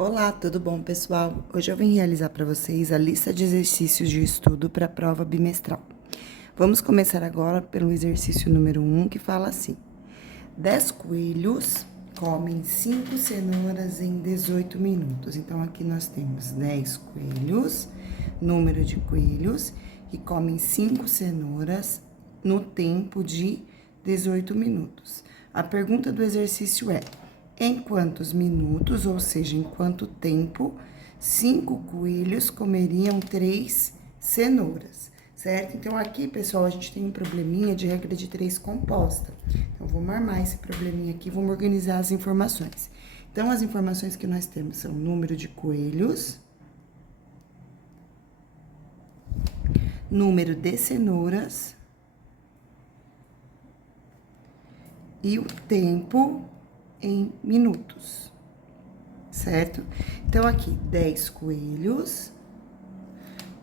Olá, tudo bom, pessoal? Hoje eu vim realizar para vocês a lista de exercícios de estudo para a prova bimestral. Vamos começar agora pelo exercício número 1, que fala assim: 10 coelhos comem 5 cenouras em 18 minutos. Então, aqui nós temos 10 coelhos, número de coelhos, que comem 5 cenouras no tempo de 18 minutos. A pergunta do exercício é: em quantos minutos, ou seja, em quanto tempo, 5 coelhos comeriam 3 cenouras, certo? Então, aqui, pessoal, a gente tem um probleminha de regra de 3 composta. Então, vamos armar esse probleminha aqui, vamos organizar as informações. Então, as informações que nós temos são número de coelhos, número de cenouras e o tempo em minutos, certo? Então, aqui, 10 coelhos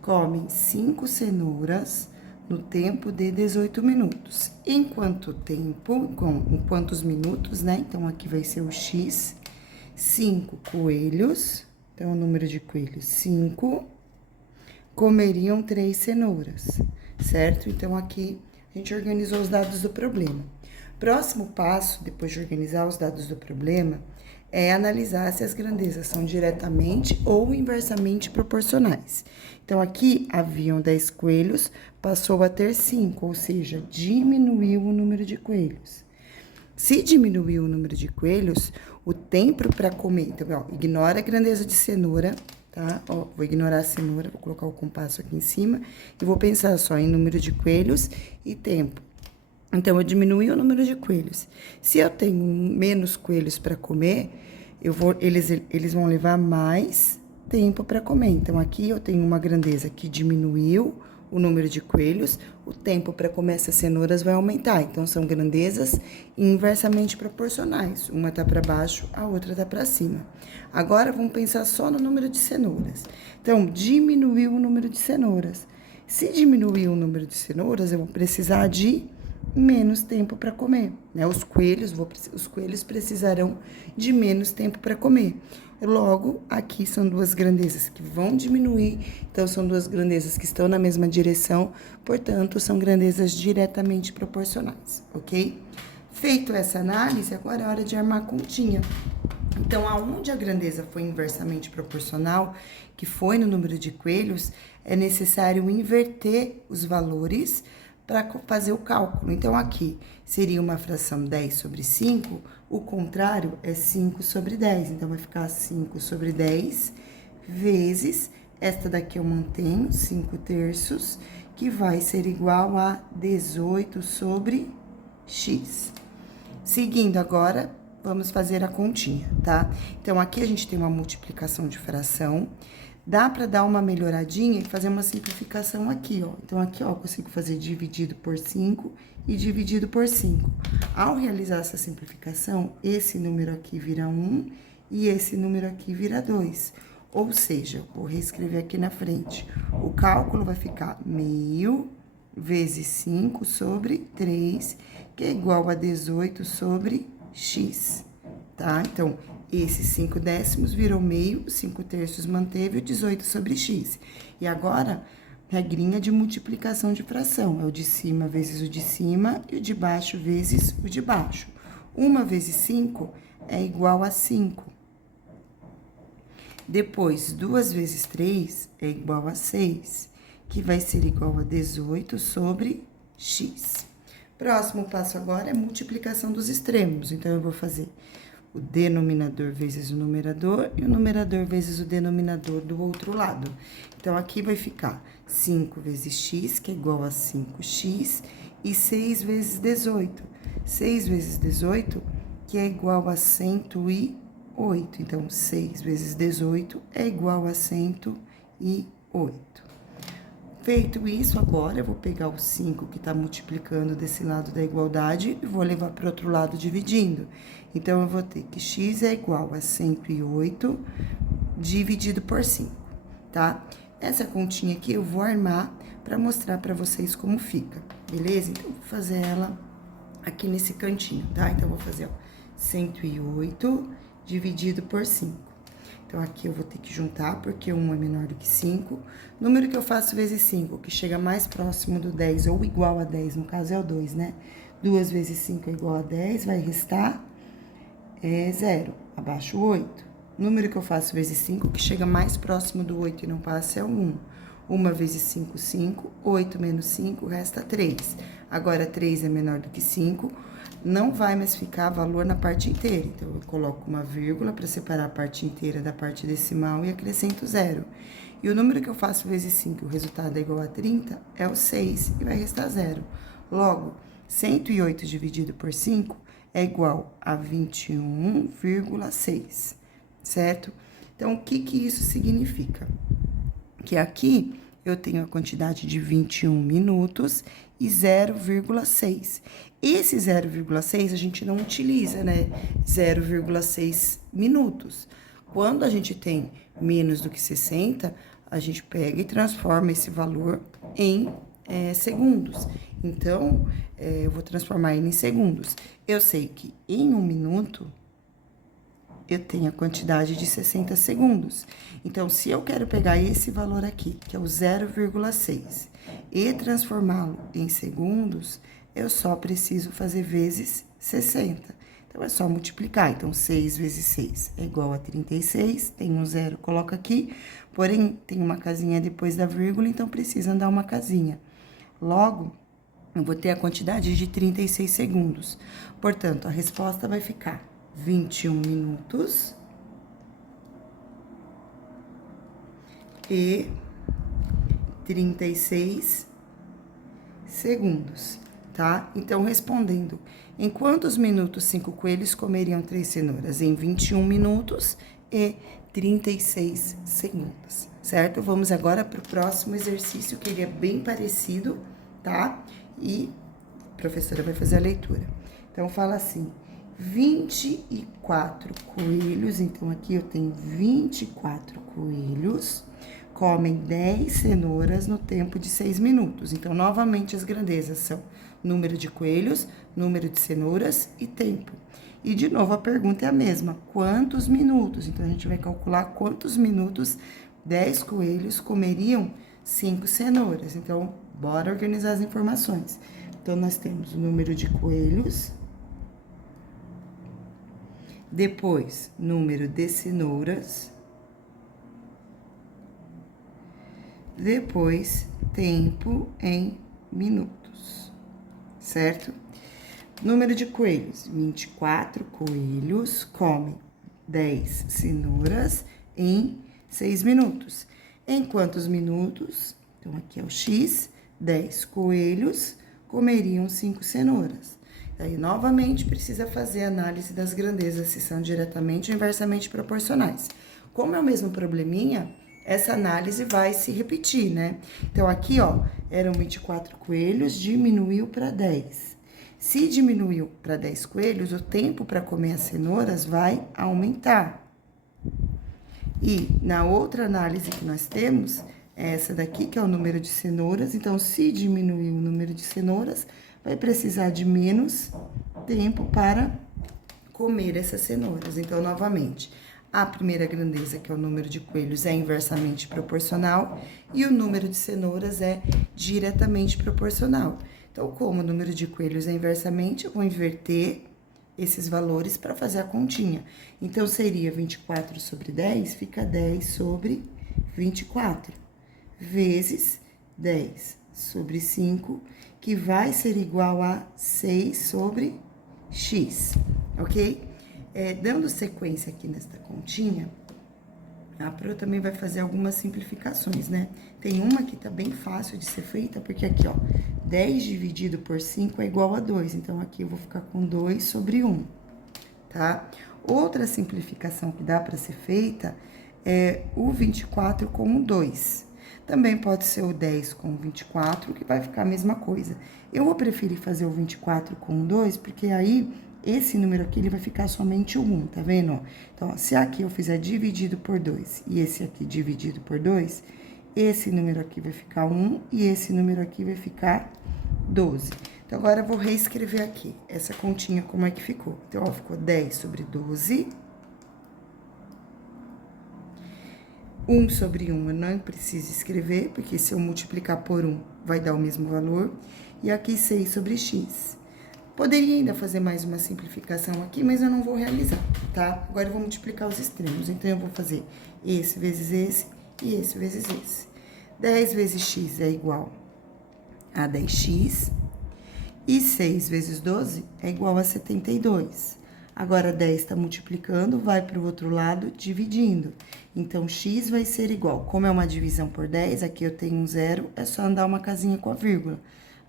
comem 5 cenouras no tempo de 18 minutos. Em quanto tempo, em quantos minutos, né? Então, aqui vai ser o X. 5 coelhos, então, o número de coelhos 5, comeriam 3 cenouras, certo? Então, aqui, a gente organizou os dados do problema. Próximo passo, depois de organizar os dados do problema, é analisar se as grandezas são diretamente ou inversamente proporcionais. Então, aqui haviam 10 coelhos, passou a ter 5, ou seja, diminuiu o número de coelhos. Se diminuiu o número de coelhos, o tempo para comer... Então, ó, ignora a grandeza de cenoura, tá? Ó, vou ignorar a cenoura, vou colocar o compasso aqui em cima e vou pensar só em número de coelhos e tempo. Então, eu diminui o número de coelhos. Se eu tenho menos coelhos para comer, eles vão levar mais tempo para comer. Então, aqui eu tenho uma grandeza que diminuiu o número de coelhos, o tempo para comer essas cenouras vai aumentar. Então, são grandezas inversamente proporcionais. Uma tá para baixo, a outra tá para cima. Agora, vamos pensar só no número de cenouras. Então, diminuiu o número de cenouras. Se diminuir o número de cenouras, eu vou precisar de menos tempo para comer, né? Os coelhos precisarão de menos tempo para comer. Logo, aqui são duas grandezas que vão diminuir, então são duas grandezas que estão na mesma direção, portanto, são grandezas diretamente proporcionais, ok? Feito essa análise, agora é hora de armar a continha. Então, aonde a grandeza foi inversamente proporcional, que foi no número de coelhos, é necessário inverter os valores para fazer o cálculo. Então, aqui seria uma fração 10 sobre 5, o contrário é 5 sobre 10. Então, vai ficar 5 sobre 10 vezes, esta daqui eu mantenho, 5 terços, que vai ser igual a 18 sobre x. Seguindo agora, vamos fazer a continha, tá? Então, aqui a gente tem uma multiplicação de fração. Dá para dar uma melhoradinha e fazer uma simplificação aqui, ó. Então, aqui, ó, eu consigo fazer dividido por 5 e dividido por 5. Ao realizar essa simplificação, esse número aqui vira 1 e esse número aqui vira 2. Ou seja, vou reescrever aqui na frente. O cálculo vai ficar meio vezes 5 sobre 3, que é igual a 18 sobre x, tá? Então, esse 5 décimos virou meio, 5 terços manteve o 18 sobre x. E agora, regrinha de multiplicação de fração. É o de cima vezes o de cima e o de baixo vezes o de baixo. 1 vezes 5 é igual a 5. Depois, 2 vezes 3 é igual a 6, que vai ser igual a 18 sobre x. Próximo passo agora é multiplicação dos extremos. Então, eu vou fazer o denominador vezes o numerador e o numerador vezes o denominador do outro lado. Então, aqui vai ficar 5 vezes x, que é igual a 5x, e 6 vezes 18. 6 vezes 18, que é igual a 108. Então, 6 vezes 18 é igual a 108. Feito isso, agora eu vou pegar o 5 que está multiplicando desse lado da igualdade e vou levar para o outro lado dividindo. Então, eu vou ter que x é igual a 108 dividido por 5, tá? Essa continha aqui eu vou armar para mostrar para vocês como fica, beleza? Então, vou fazer ela aqui nesse cantinho, tá? Então, eu vou fazer, ó, 108 dividido por 5. Então, aqui eu vou ter que juntar, porque 1 é menor do que 5. Número que eu faço vezes 5, que chega mais próximo do 10 ou igual a 10, no caso é o 2, né? 2 vezes 5 é igual a 10, vai restar 0, abaixo 8. Número que eu faço vezes 5, que chega mais próximo do 8 e não passa, é o 1. 1 vezes 5, 5. 8 menos 5, resta 3. Agora, 3 é menor do que 5. Não vai mais ficar valor na parte inteira. Então, eu coloco uma vírgula para separar a parte inteira da parte decimal e acrescento 0. E o número que eu faço vezes 5, o resultado é igual a 30, é o 6 e vai restar 0. Logo, 108 dividido por 5 é igual a 21,6, certo? Então, o que que isso significa? Que aqui eu tenho a quantidade de 21 minutos e 0,6. Esse 0,6 a gente não utiliza, né? 0,6 minutos. Quando a gente tem menos do que 60, a gente pega e transforma esse valor em segundos. Então, eu vou transformar ele em segundos. Eu sei que em 1 minuto eu tenho a quantidade de 60 segundos. Então, se eu quero pegar esse valor aqui, que é o 0,6, e transformá-lo em segundos, eu só preciso fazer vezes 60. Então, é só multiplicar. Então, 6 vezes 6 é igual a 36, tem um zero, coloca aqui, porém, tem uma casinha depois da vírgula, então precisa andar uma casinha. Logo, eu vou ter a quantidade de 36 segundos. Portanto, a resposta vai ficar 21 minutos e 36 segundos, tá? Então, respondendo, em quantos minutos 5 coelhos comeriam 3 cenouras? Em 21 minutos e 36 segundos, certo? Vamos agora para o próximo exercício, que ele é bem parecido, tá? E a professora vai fazer a leitura. Então, fala assim: 24 coelhos, então aqui eu tenho 24 coelhos, comem 10 cenouras no tempo de 6 minutos. Então, novamente, as grandezas são número de coelhos, número de cenouras e tempo. E, de novo, a pergunta é a mesma: quantos minutos? Então, a gente vai calcular quantos minutos 10 coelhos comeriam 5 cenouras. Então, bora organizar as informações. Então, nós temos o número de coelhos, depois, número de cenouras, depois, tempo em minutos, certo? Número de coelhos: 24 coelhos comem 10 cenouras em 6 minutos. Em quantos minutos? Então, aqui é o X, 10 coelhos comeriam 5 cenouras. Aí, novamente, precisa fazer a análise das grandezas, se são diretamente ou inversamente proporcionais. Como é o mesmo probleminha, essa análise vai se repetir, né? Então, aqui, ó, eram 24 coelhos, diminuiu para 10. Se diminuiu para 10 coelhos, o tempo para comer as cenouras vai aumentar. E, na outra análise que nós temos, é essa daqui, que é o número de cenouras. Então, se diminuir o número de cenouras, vai precisar de menos tempo para comer essas cenouras. Então, novamente, a primeira grandeza, que é o número de coelhos, é inversamente proporcional e o número de cenouras é diretamente proporcional. Então, como o número de coelhos é inversamente, eu vou inverter esses valores para fazer a continha. Então, seria 24 sobre 10, fica 10 sobre 24, vezes 10 sobre 5, que vai ser igual a 6 sobre x, ok? Dando sequência aqui nesta continha, a Pro também vai fazer algumas simplificações, né? Tem uma que tá bem fácil de ser feita, porque aqui, ó, 10 dividido por 5 é igual a 2, então aqui eu vou ficar com 2 sobre 1, tá? Outra simplificação que dá para ser feita é o 24 com o 2. Também pode ser o 10 com o 24, que vai ficar a mesma coisa. Eu vou preferir fazer o 24 com o 2, porque aí esse número aqui ele vai ficar somente o 1, tá vendo? Então, ó, se aqui eu fizer dividido por 2 e esse aqui dividido por 2, esse número aqui vai ficar 1 e esse número aqui vai ficar 12. Então, agora eu vou reescrever aqui essa continha, como é que ficou. Então, ó, ficou 10 sobre 12 1 sobre 1 eu não preciso escrever, porque se eu multiplicar por 1, vai dar o mesmo valor. E aqui 6 sobre x. Poderia ainda fazer mais uma simplificação aqui, mas eu não vou realizar, tá? Agora eu vou multiplicar os extremos. Então, eu vou fazer esse vezes esse e esse vezes esse. 10 vezes x é igual a 10x. E 6 vezes 12 é igual a 72. Agora, 10 está multiplicando, vai para o outro lado, dividindo. Então, x vai ser igual, como é uma divisão por 10, aqui eu tenho um zero, é só andar uma casinha com a vírgula.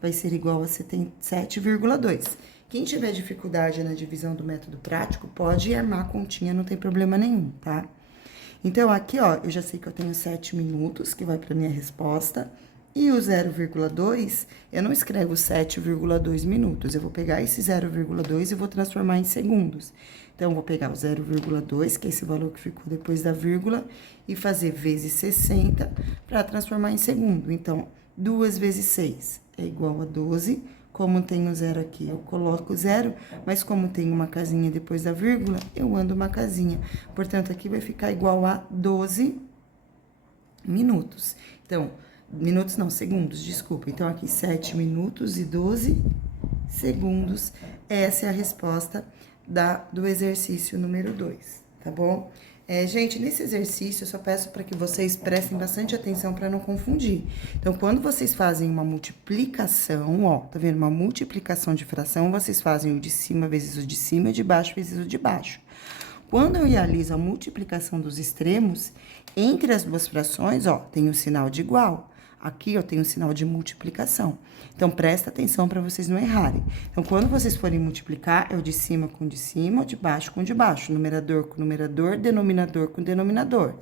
Vai ser igual a 7,2. Quem tiver dificuldade na divisão do método prático, pode armar a continha, não tem problema nenhum, tá? Então, aqui, ó, eu já sei que eu tenho 7 minutos, que vai para minha resposta. E o 0,2, eu não escrevo 7,2 minutos. Eu vou pegar esse 0,2 e vou transformar em segundos. Então, eu vou pegar o 0,2, que é esse valor que ficou depois da vírgula, e fazer vezes 60 para transformar em segundo. Então, 2 vezes 6 é igual a 12. Como tem o zero aqui, eu coloco zero, mas como tem uma casinha depois da vírgula, eu ando uma casinha. Portanto, aqui vai ficar igual a 12 minutos. Então, minutos não, segundos, desculpa. Então, aqui 7 minutos e 12 segundos. Essa é a resposta do exercício número 2, tá bom? Gente, nesse exercício, eu só peço para que vocês prestem bastante atenção para não confundir. Então, quando vocês fazem uma multiplicação, ó, tá vendo? Uma multiplicação de fração, vocês fazem o de cima vezes o de cima, o de baixo vezes o de baixo. Quando eu realizo a multiplicação dos extremos, entre as duas frações, ó, tem o sinal de igual. Aqui eu tenho o sinal de multiplicação. Então, presta atenção para vocês não errarem. Então, quando vocês forem multiplicar, é o de cima com o de cima, o de baixo com o de baixo. Numerador com numerador, denominador com denominador,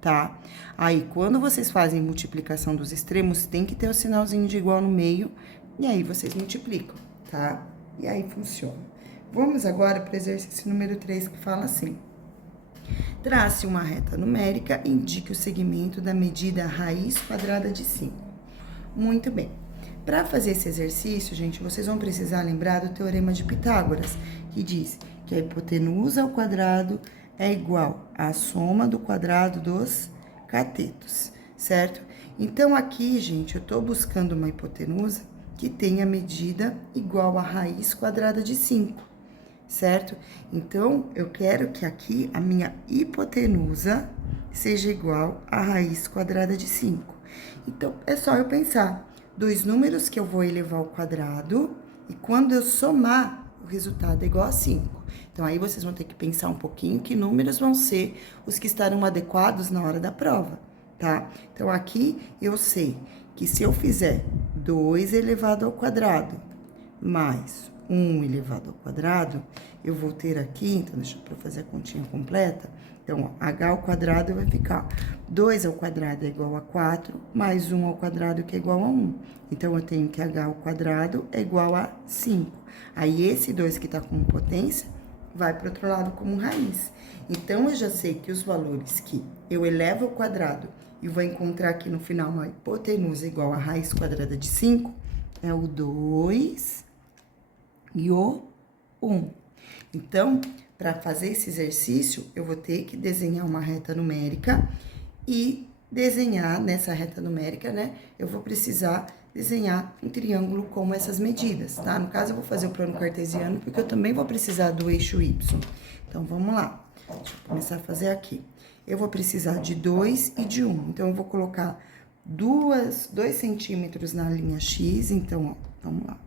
tá? Aí, quando vocês fazem multiplicação dos extremos, tem que ter o sinalzinho de igual no meio. E aí, vocês multiplicam, tá? E aí, funciona. Vamos agora para o exercício número 3, que fala assim. Trace uma reta numérica e indique o segmento da medida raiz quadrada de 5. Muito bem. Para fazer esse exercício, gente, vocês vão precisar lembrar do teorema de Pitágoras, que diz que a hipotenusa ao quadrado é igual à soma do quadrado dos catetos, certo? Então, aqui, gente, eu estou buscando uma hipotenusa que tenha medida igual à raiz quadrada de 5. Certo? Então, eu quero que aqui a minha hipotenusa seja igual à raiz quadrada de 5. Então, é só eu pensar dois números que eu vou elevar ao quadrado e quando eu somar, o resultado é igual a 5. Então, aí vocês vão ter que pensar um pouquinho que números vão ser os que estarão adequados na hora da prova, tá? Então, aqui eu sei que se eu fizer 2 elevado ao quadrado mais 1 elevado ao quadrado, eu vou ter aqui, então deixa eu fazer a continha completa. Então, ó, h ao quadrado vai ficar 2 ao quadrado é igual a 4, mais 1 ao quadrado que é igual a 1. Então, eu tenho que h ao quadrado é igual a 5. Aí, esse 2 que tá com potência, vai para o outro lado como raiz. Então, eu já sei que os valores que eu elevo ao quadrado e vou encontrar aqui no final uma hipotenusa igual a raiz quadrada de 5, é o 2 e o 1. Então, para fazer esse exercício, eu vou ter que desenhar uma reta numérica e desenhar nessa reta numérica, né? Eu vou precisar desenhar um triângulo com essas medidas, tá? No caso, eu vou fazer o plano cartesiano, porque eu também vou precisar do eixo Y. Então, vamos lá. Deixa eu começar a fazer aqui. Eu vou precisar de 2 e de 1. Então, eu vou colocar 2 centímetros na linha X. Então, ó, vamos lá.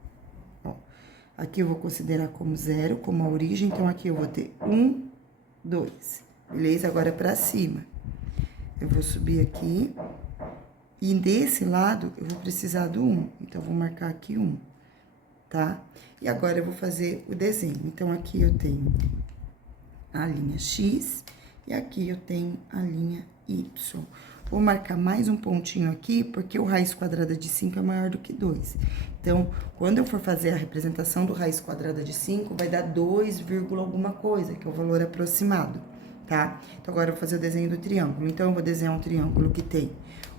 Aqui eu vou considerar como 0, como a origem. Então, aqui eu vou ter 1, 2. Beleza? Agora, para cima. Eu vou subir aqui. E desse lado, eu vou precisar do 1. Então, eu vou marcar aqui 1, tá? E agora, eu vou fazer o desenho. Então, aqui eu tenho a linha X. E aqui eu tenho a linha Y. Vou marcar mais um pontinho aqui, porque o raiz quadrada de 5 é maior do que 2. Então, quando eu for fazer a representação do raiz quadrada de 5, vai dar 2, alguma coisa, que é o valor aproximado, tá? Então, agora eu vou fazer o desenho do triângulo. Então, eu vou desenhar um triângulo que tem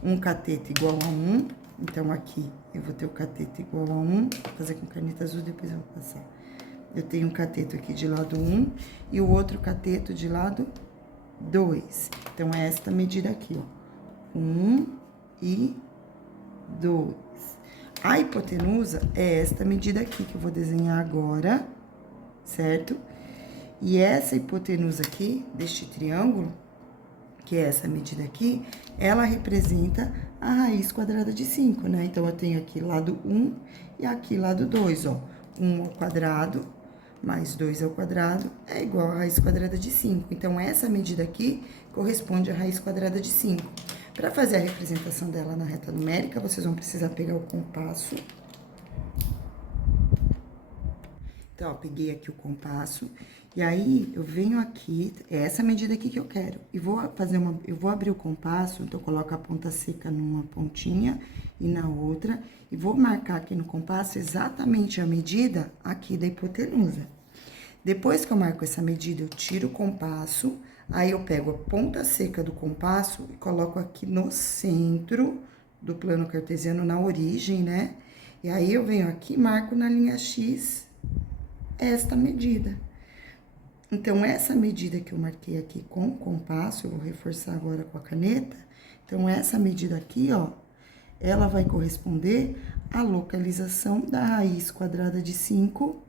um cateto igual a 1. Então, aqui eu vou ter o cateto igual a 1. Vou fazer com caneta azul, depois eu vou passar. Eu tenho um cateto aqui de lado 1 e o outro cateto de lado 2. Então, é esta medida aqui, ó. 1 e 2. A hipotenusa é esta medida aqui que eu vou desenhar agora, certo? E essa hipotenusa aqui, deste triângulo, que é essa medida aqui, ela representa a raiz quadrada de 5, né? Então, eu tenho aqui lado 1 e aqui lado 2, ó. 1 ao quadrado mais 2 ao quadrado é igual a raiz quadrada de 5. Então, essa medida aqui corresponde à raiz quadrada de 5. Para fazer a representação dela na reta numérica, vocês vão precisar pegar o compasso. Então, ó, peguei aqui o compasso, e aí eu venho aqui, é essa medida aqui que eu quero, e vou eu vou abrir o compasso, então eu coloco a ponta seca numa pontinha e na outra, e vou marcar aqui no compasso exatamente a medida aqui da hipotenusa. Depois que eu marco essa medida, eu tiro o compasso, aí eu pego a ponta seca do compasso e coloco aqui no centro do plano cartesiano, na origem, né? E aí eu venho aqui e marco na linha X esta medida. Então, essa medida que eu marquei aqui com o compasso, eu vou reforçar agora com a caneta. Então, essa medida aqui, ó, ela vai corresponder à localização da raiz quadrada de 5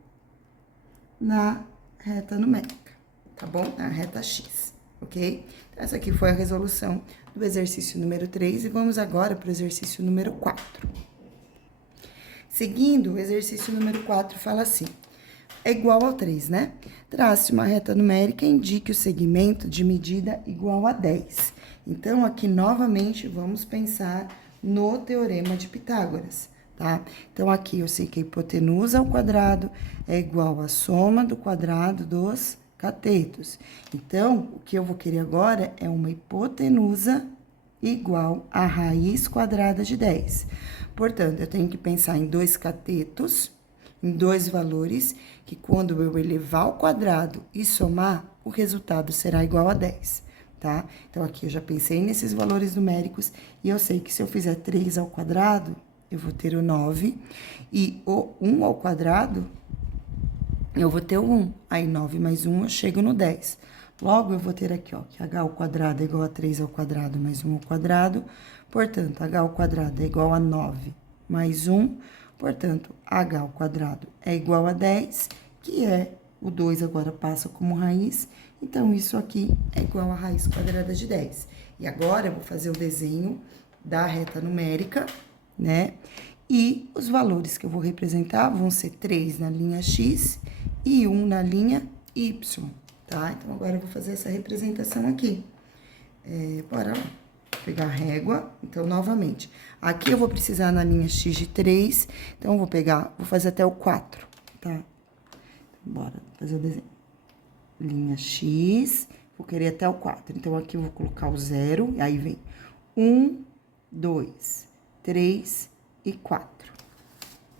na reta numérica, tá bom? Na reta X, ok? Então, essa aqui foi a resolução do exercício número 3 e vamos agora para o exercício número 4. Seguindo, o exercício número 4 fala assim: é igual ao 3, né? Trace uma reta numérica e indique o segmento de medida igual a 10. Então, aqui, novamente, vamos pensar no teorema de Pitágoras, tá? Então, aqui eu sei que a hipotenusa ao quadrado é igual à soma do quadrado dos catetos. Então, o que eu vou querer agora é uma hipotenusa igual à raiz quadrada de 10. Portanto, eu tenho que pensar em dois catetos, em dois valores, que quando eu elevar ao quadrado e somar, o resultado será igual a 10, tá? Então, aqui eu já pensei nesses valores numéricos, e eu sei que se eu fizer 3 ao quadrado, eu vou ter o 9, e o 1 ao quadrado, eu vou ter o 1. Aí, 9 mais 1, eu chego no 10. Logo, eu vou ter aqui, ó, que h ao quadrado é igual a 3 ao quadrado mais 1 ao quadrado. Portanto, h ao quadrado é igual a 9 mais 1. Portanto, h ao quadrado é igual a 10, que é o 2 agora passa como raiz. Então, isso aqui é igual a raiz quadrada de 10. E agora, eu vou fazer o desenho da reta numérica, né? E os valores que eu vou representar vão ser 3 na linha X e 1 na linha Y, tá? Então, agora eu vou fazer essa representação aqui. Bora lá. Pegar a régua. Então, novamente, aqui eu vou precisar na linha X de 3, então, eu vou pegar, vou fazer até o 4, tá? Então, bora fazer o desenho. Linha X, vou querer até o 4. Então, aqui eu vou colocar o 0, e aí vem 1, 2, 3 e 4.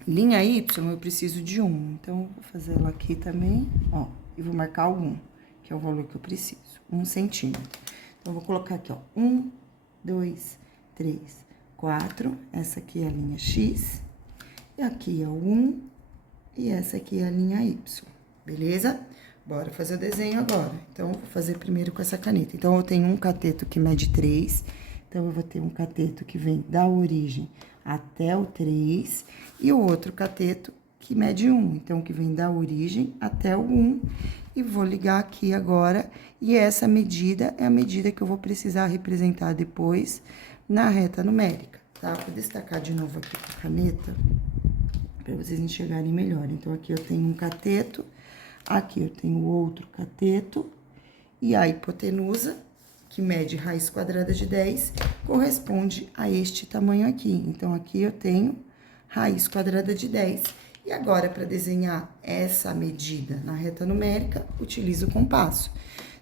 Linha Y, eu preciso de 1. Então, vou fazer ela aqui também, ó, e vou marcar o 1, que é o valor que eu preciso, 1 centímetro. Então, eu vou colocar aqui, ó, 1, 2, 3, 4. Essa aqui é a linha X, e aqui é o 1, e essa aqui é a linha Y, beleza? Bora fazer o desenho agora. Então, eu vou fazer primeiro com essa caneta. Então, eu tenho um cateto que mede 3, então, eu vou ter um cateto que vem da origem até o 3, e o outro cateto que mede 1, então, que vem da origem até o 1, e vou ligar aqui agora, e essa medida é a medida que eu vou precisar representar depois na reta numérica, tá? Vou destacar de novo aqui com a caneta, para vocês enxergarem melhor. Então, aqui eu tenho um cateto, aqui eu tenho outro cateto, e a hipotenusa, que mede raiz quadrada de 10, corresponde a este tamanho aqui. Então, aqui eu tenho raiz quadrada de 10. E agora, para desenhar essa medida na reta numérica, utilizo o compasso.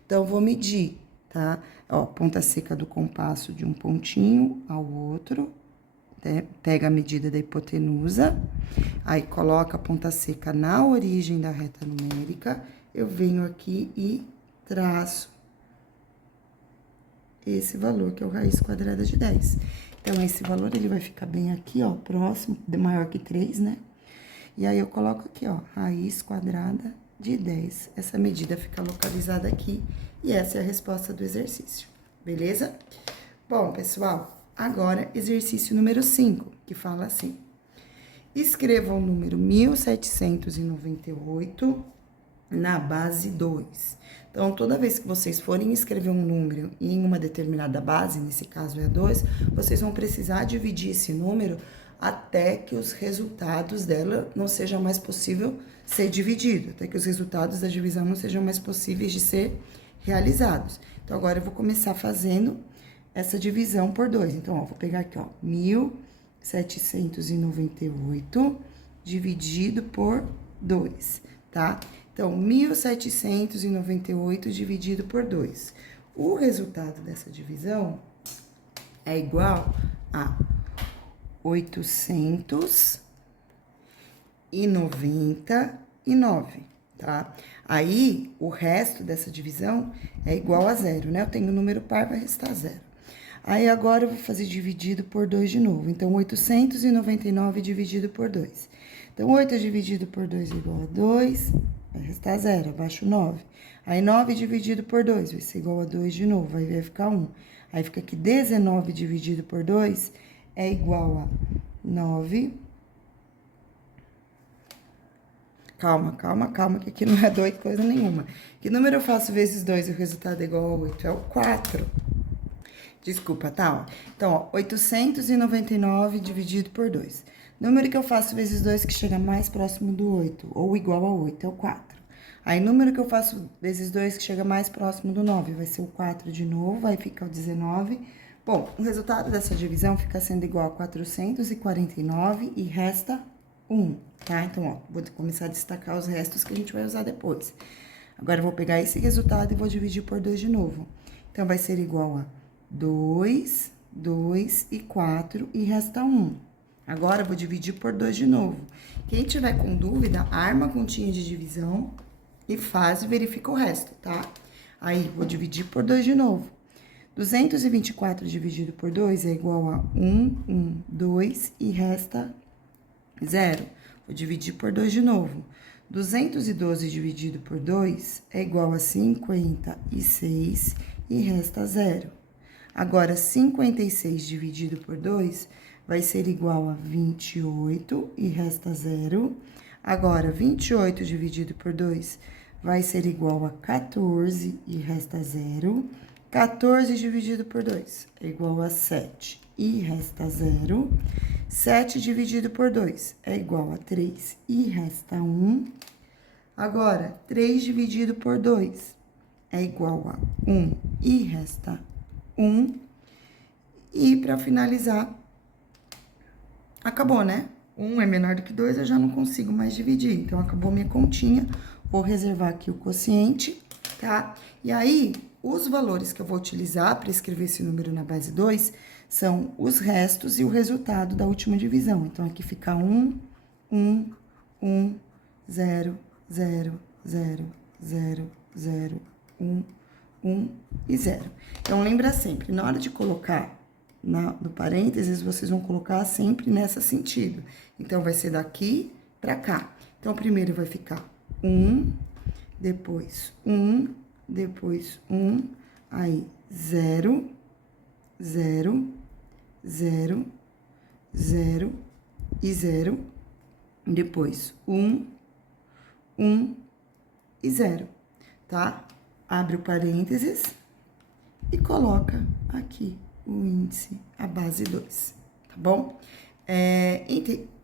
Então, vou medir, tá? Ó, ponta seca do compasso de um pontinho ao outro, né? Pega a medida da hipotenusa, aí coloca a ponta seca na origem da reta numérica, eu venho aqui e traço esse valor, que é o raiz quadrada de 10. Então, esse valor, ele vai ficar bem aqui, ó, próximo, maior que 3, né? E aí, eu coloco aqui, ó, raiz quadrada de 10. Essa medida fica localizada aqui, e essa é a resposta do exercício, beleza? Bom, pessoal, agora exercício número 5, que fala assim. Escreva o número 1798 na base 2. Então, toda vez que vocês forem escrever um número em uma determinada base, nesse caso é a 2, vocês vão precisar dividir esse número até que os resultados dela não seja mais possível ser dividido, até que os resultados da divisão não sejam mais possíveis de ser realizados. Então, agora eu vou começar fazendo essa divisão por 2. Então, ó, vou pegar aqui, ó, 1798 dividido por 2, tá? Então, 1798 dividido por 2. O resultado dessa divisão é igual a 899, tá? Aí, o resto dessa divisão é igual a 0, né? Eu tenho o número par, vai restar 0. Aí, agora, eu vou fazer dividido por 2 de novo. Então, 899 dividido por 2. Então, 8 dividido por 2 é igual a 2, vai restar 0, abaixo 9. Aí, 9 dividido por 2 vai ser igual a 2 de novo, aí vai ficar 1. Aí, fica aqui 19 dividido por 2 é igual a 9. Calma, que aqui não é 2 coisa nenhuma. Que número eu faço vezes 2 e o resultado é igual a 8? É o 4. Desculpa, tá? Ó. Então, ó, 899 dividido por 2. Número que eu faço vezes 2 que chega mais próximo do 8, ou igual a 8, é o 4. Aí, número que eu faço vezes 2 que chega mais próximo do 9, vai ser o 4 de novo, vai ficar o 19. Bom, o resultado dessa divisão fica sendo igual a 449 e resta 1, tá? Então, ó, vou começar a destacar os restos que a gente vai usar depois. Agora, eu vou pegar esse resultado e vou dividir por 2 de novo. Então, vai ser igual a 2, 2 e 4 e resta 1. Agora, eu vou dividir por 2 de novo. Quem tiver com dúvida, arma a continha de divisão e faz e verifica o resto, tá? Aí, vou dividir por 2 de novo. 224 dividido por 2 é igual a 1, 2 e resta 0. Vou dividir por 2 de novo. 212 dividido por 2 é igual a 56 e resta 0. Agora, 56 dividido por 2 vai ser igual a 28 e resta 0. Agora, 28 dividido por 2 vai ser igual a 14 e resta 0. 14 dividido por 2 é igual a 7 e resta 0. 7 dividido por 2 é igual a 3 e resta 1. Agora, 3 dividido por 2 é igual a 1 e resta 1. E para finalizar, acabou, né? 1 é menor do que 2, eu já não consigo mais dividir. Então, acabou minha continha. Vou reservar aqui o quociente, tá? E aí, os valores que eu vou utilizar para escrever esse número na base 2 são os restos e o resultado da última divisão. Então, aqui fica 1, 1, 1, 0, 0, 0, 0, 0, 1, 1 e 0. Então, lembra sempre, na hora de colocar no parênteses, vocês vão colocar sempre nesse sentido. Então, vai ser daqui para cá. Então, primeiro vai ficar 1, depois 1, depois 1, aí 0, 0, 0, 0 e 0, depois 1, 1 e 0, tá? Abre o parênteses e coloca aqui o índice, a base 2, tá bom?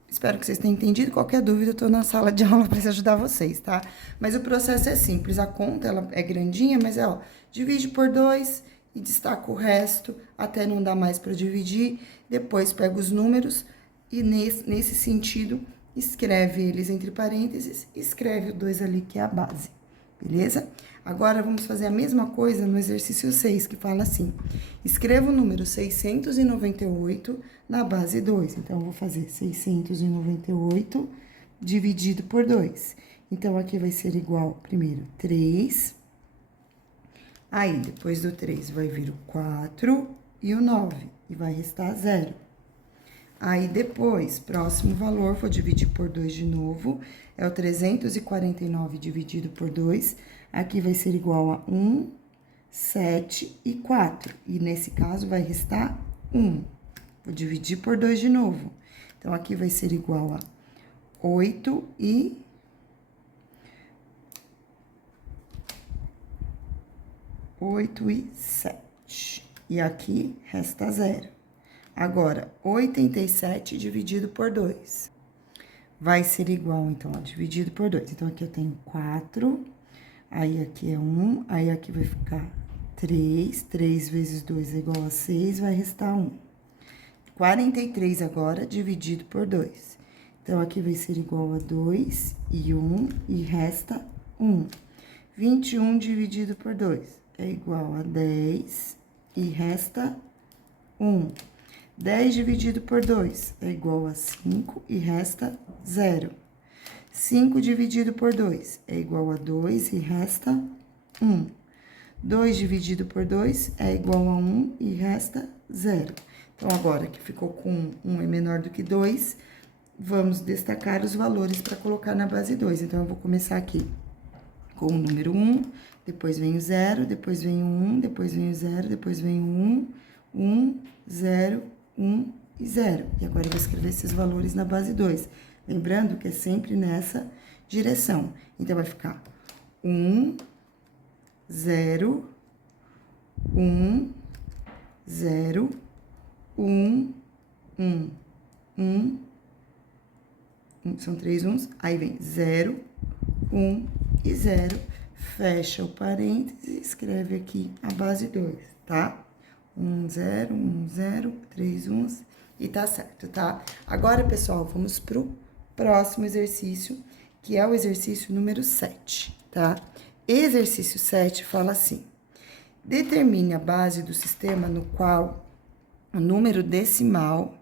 Espero que vocês tenham entendido. Qualquer dúvida, eu tô na sala de aula para ajudar vocês, tá? Mas o processo é simples. A conta, ela é grandinha, mas ó, divide por 2 e destaca o resto até não dar mais para dividir. Depois, pega os números e, nesse sentido, escreve eles entre parênteses e escreve o 2 ali, que é a base, beleza? Agora, vamos fazer a mesma coisa no exercício 6, que fala assim: escreva o número 698 na base 2. Então, eu vou fazer 698 dividido por 2. Então, aqui vai ser igual, primeiro, 3. Aí, depois do 3, vai vir o 4 e o 9, e vai restar 0. Aí, depois, próximo valor, vou dividir por 2 de novo, é o 349 dividido por 2. Aqui vai ser igual a 1, 7 e 4. E nesse caso, vai restar 1. Vou dividir por 2 de novo. Então, aqui vai ser igual a 8 e 7. E aqui resta 0. Agora, 87 dividido por 2. Vai ser igual, então, ó, dividido por 2. Então, aqui eu tenho 4, aí aqui é 1, aí aqui vai ficar 3. 3 vezes 2 é igual a 6, vai restar 1. 43 agora, dividido por 2. Então, aqui vai ser igual a 2 e 1, e resta 1. 21 dividido por 2 é igual a 10, e resta 1. 10 dividido por 2 é igual a 5 e resta 0. 5 dividido por 2 é igual a 2 e resta 1. 2 dividido por 2 é igual a 1 e resta 0. Então, agora que ficou com 1 é menor do que 2, vamos destacar os valores para colocar na base 2. Então, eu vou começar aqui com o número 1, depois vem o 0, depois vem o 1, depois vem o 0, depois vem o 1, 1, 0, 1 e 0. E agora eu vou escrever esses valores na base 2. Lembrando que é sempre nessa direção. Então, vai ficar 1, 0, 1, 0, 1, 1, 1. São 3 uns. Aí vem 0, 1 e 0. Fecha o parêntese e escreve aqui a base 2, tá? 1, 0, 1, 0, 3 uns, e tá certo, tá? Agora, pessoal, vamos pro próximo exercício, que é o exercício número 7, tá? Exercício 7 fala assim: determine a base do sistema no qual o número decimal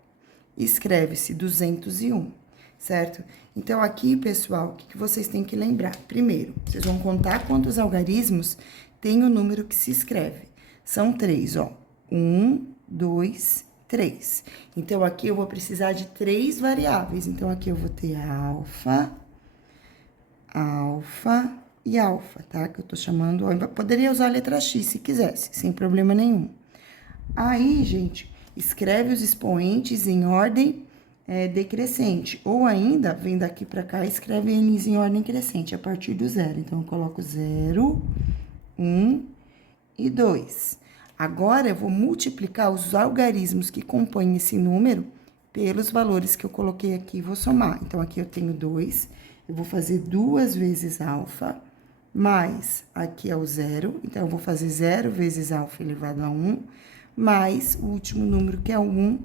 escreve-se 201, certo? Então, aqui, pessoal, o que vocês têm que lembrar? Primeiro, vocês vão contar quantos algarismos tem o número que se escreve. São 3, ó. 1, 2, 3. Então, aqui eu vou precisar de 3 variáveis. Então, aqui eu vou ter alfa e alfa, tá? Que eu tô chamando... Poderia usar a letra X se quisesse, sem problema nenhum. Aí, gente, escreve os expoentes em ordem decrescente. Ou ainda, vem daqui pra cá e escreve eles em ordem crescente, a partir do 0. Então, eu coloco 0, 1 e 2. Agora, eu vou multiplicar os algarismos que compõem esse número pelos valores que eu coloquei aqui e vou somar. Então, aqui eu tenho 2, eu vou fazer 2 vezes alfa, mais aqui é o 0, então eu vou fazer 0 vezes alfa elevado a 1, mais o último número, que é o 1,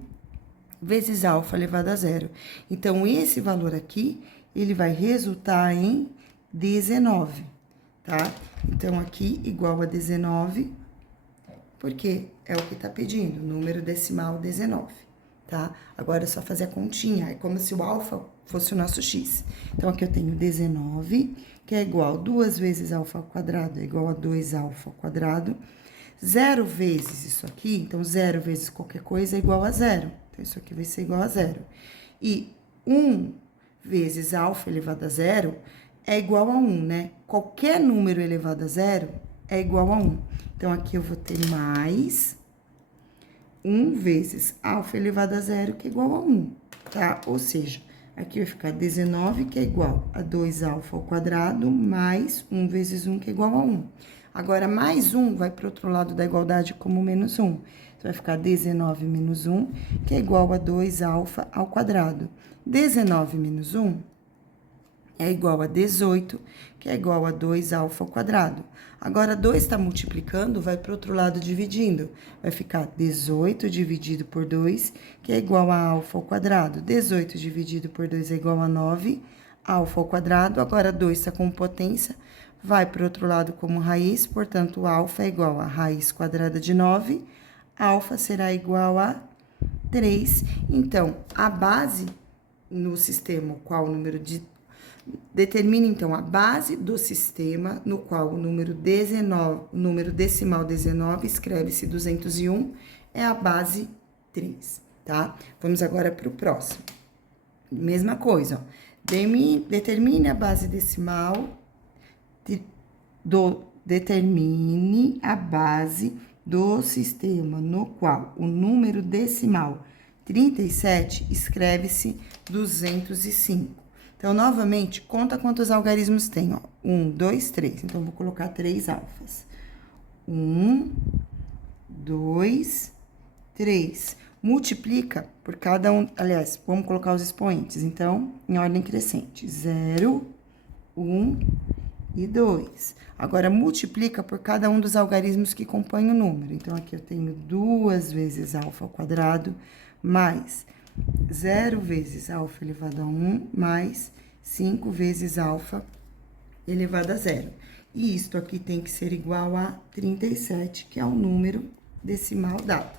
vezes alfa elevado a 0. Então, esse valor aqui, ele vai resultar em 19, tá? Então, aqui, igual a 19, porque é o que tá pedindo, número decimal 19, tá? Agora, é só fazer a continha, é como se o alfa fosse o nosso x. Então, aqui eu tenho 19, que é igual a 2 vezes alfa ao quadrado, é igual a 2 alfa ao quadrado. 0 vezes isso aqui, então 0 vezes qualquer coisa é igual a 0. Então, isso aqui vai ser igual a 0. E 1 vezes alfa elevado a 0 é igual a 1, né? Qualquer número elevado a 0 é igual a 1. Então, aqui eu vou ter mais 1 vezes alfa elevado a 0, que é igual a 1, tá? Ou seja, aqui vai ficar 19, que é igual a 2 alfa ao quadrado, mais 1 vezes 1, que é igual a 1. Agora, mais 1 vai para o outro lado da igualdade como menos 1. Então, vai ficar 19 menos 1, que é igual a 2 alfa ao quadrado. 19 menos 1 é igual a 18, que é igual a 2 alfa ao quadrado. Agora, 2 está multiplicando, vai para o outro lado dividindo. Vai ficar 18 dividido por 2, que é igual a alfa ao quadrado. 18 dividido por 2 é igual a 9, alfa ao quadrado. Agora, 2 está com potência, vai para o outro lado como raiz, portanto, alfa é igual a raiz quadrada de 9, alfa será igual a 3. Então, a base no sistema, qual o número de... Determine, então, a base do sistema no qual o número 19, o número decimal 19 escreve-se 201, é a base 3, tá? Vamos agora para o próximo. Mesma coisa, ó. Determine a base decimal Determine a base do sistema no qual o número decimal 37 escreve-se 205. Então, novamente, conta quantos algarismos tem, ó. 1, 2, 3. Então, vou colocar 3 alfas. 1, 2, 3. Multiplica por cada um, aliás, vamos colocar os expoentes. Então, em ordem crescente. 0, 1 e 2. Agora, multiplica por cada um dos algarismos que compõem o número. Então, aqui eu tenho 2 vezes alfa ao quadrado, mais 0 vezes alfa elevado a 1, mais 5 vezes alfa elevado a 0. E isto aqui tem que ser igual a 37, que é o número decimal dado,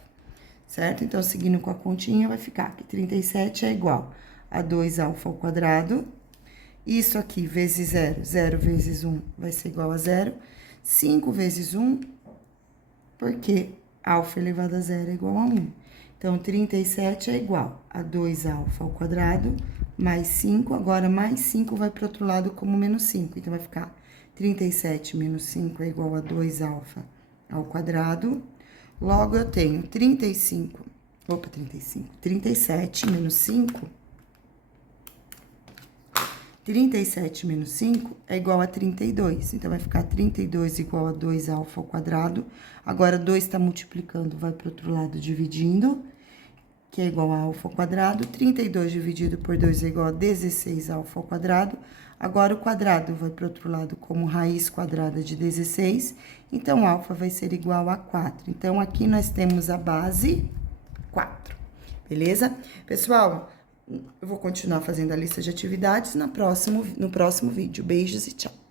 certo? Então, seguindo com a continha, vai ficar que 37 é igual a 2 alfa ao quadrado. Isso aqui, vezes 0, 0 vezes 1 vai ser igual a 0. 5 vezes 1, porque alfa elevado a 0 é igual a 1. Então, 37 é igual a 2 alfa ao quadrado, mais 5. Agora, mais 5 vai para o outro lado como menos 5. Então, vai ficar 37 menos 5 é igual a 2 alfa ao quadrado. Logo, eu tenho 37 menos 5... 37 menos 5 é igual a 32. Então, vai ficar 32 igual a 2 alfa ao quadrado. Agora, 2 está multiplicando, vai para o outro lado dividindo, que é igual a alfa ao quadrado. 32 dividido por 2 é igual a 16 alfa ao quadrado. Agora, o quadrado vai para o outro lado como raiz quadrada de 16. Então, alfa vai ser igual a 4. Então, aqui nós temos a base 4. Beleza? Pessoal, eu vou continuar fazendo a lista de atividades no próximo vídeo. Beijos e tchau!